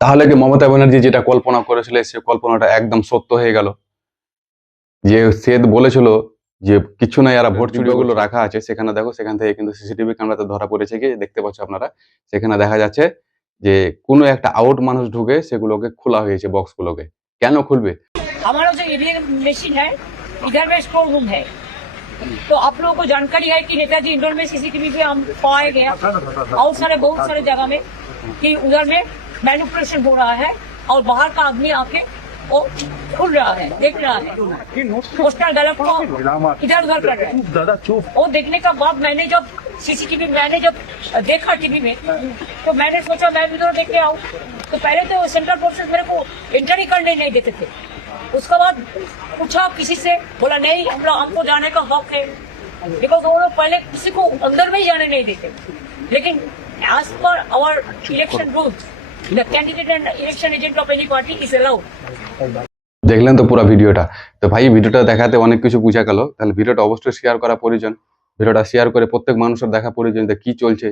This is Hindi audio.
তাহলে কি মমতা ব্যানার্জি যেটা কল্পনা করেছিল সে কল্পনাটা একদম সত্য হয়ে গেল? যে সে বলেছিল যে কিছু নাই, এরা ভোট চুরিগুলো রাখা আছে, সেখানে দেখো, সেখান থেকে কিন্তু সিসিটিভি ক্যামেরাতে ধরা পড়েছে, কি দেখতে পাচ্ছ আপনারা, সেখানে দেখা যাচ্ছে যে কোনো একটা আউট মানুষ ঢুকে সেগুলোকে খোলা হয়েছে, বক্সগুলোকে। কেন খুলবে? हमारा जो ईवीएम मशीन है, इधर में स्टोर रूम है, तो आप लोगों को जानकारी है कि नेताजी इंडोर में सीसीटीवी पे हम पाया गया और बहुत सारे जगह में कि उधर में मैनिपुलेशन हो रहा है और बाहर का आदमी आके वो खुल रहा है, देख रहा है, पोस्टर गलत को इधर उधर कर रहा है। वो देखने का बाद मैंने जब सीसीटीवी जब देखा टीवी में, तो मैंने सोचा मैं भी उधर देख के आऊँ। तो पहले तो सेंट्रल फोर्सेस मेरे को एंटर ही करने नहीं देते थे। उसके बाद पूछा किसी से, बोला नहीं हम लोग, आपको जाने का हक है, बिकॉज वो लोग पहले किसी को अंदर में ही जाने नहीं देते। लेकिन as per our election rules, the candidate and election agent of any party is allowed. দেখলেন তো পুরো ভিডিওটা। তো ভাই ভিডিওটা দেখাতে অনেক কিছু বোঝা গেল, তাহলে ভিডিওটা অবশ্যই শেয়ার করা প্রয়োজন। ভিডিওটা শেয়ার করে প্রত্যেক মানুষের দেখা প্রয়োজন যে কি চলছে,